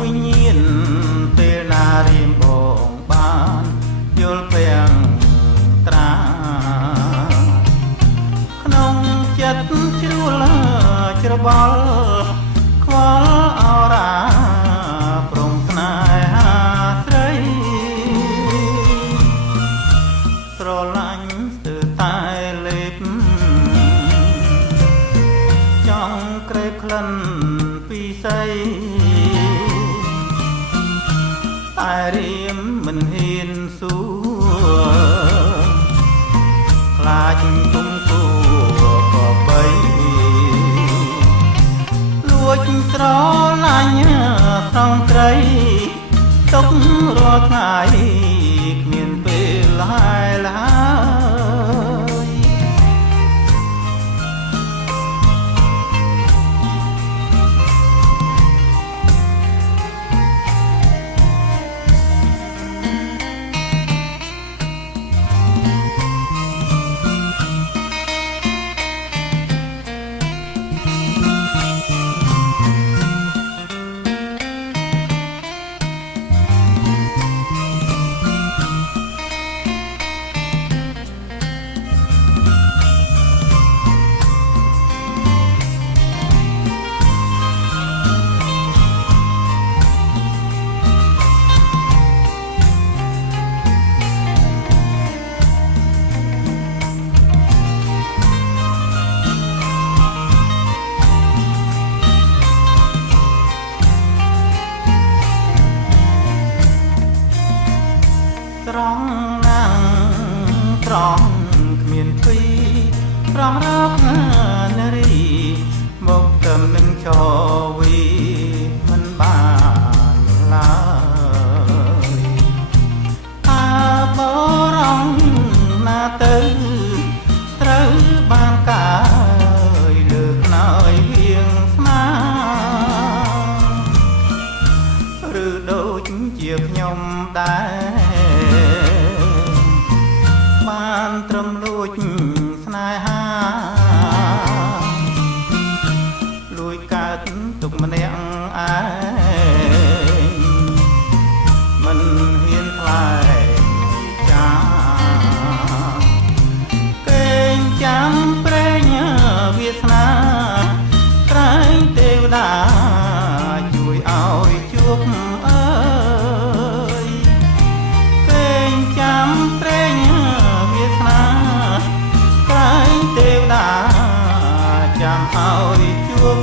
វិញ្ញាណពេលណារៀមបងបានយល់ពាំងត្រាក្នុងចិត្តជ្រួលច្របល់ខ្វល់អរាព្រមស្នេហាស្រីស្រឡាញ់ស្ទើរតែលេបចង់ក្រេបក្លិនពីស័យតែរៀមមិនហ៊ានសួរខ្លាចគុំគួក៏បីលួចស្រឡាញ់ស្រងត្រីទុករាល់ថ្ងៃគ្មានពេលហើយឡើយត្រង់ណាំត្រង់គ្មានពីរប្រងរកនារីមកទៅនឹងចវីមិនបានឡើយអាបរងណាទៅត្រូវបានកាយលើកណយវៀងស្នាឬដូចជាខ្ញុំដែរបានត្រឹមលួចស្នេហាលួចកើតទុកម្នាក់ឯងមិនហ៊ានខ្លាចចាកេងចាំប្រេងវាសនាក្រែងទេវតាជួយឲ្យជួបអើយកេងចាំប្រេងវាសនាក្រែងទេវតាចាំឲ្យជួប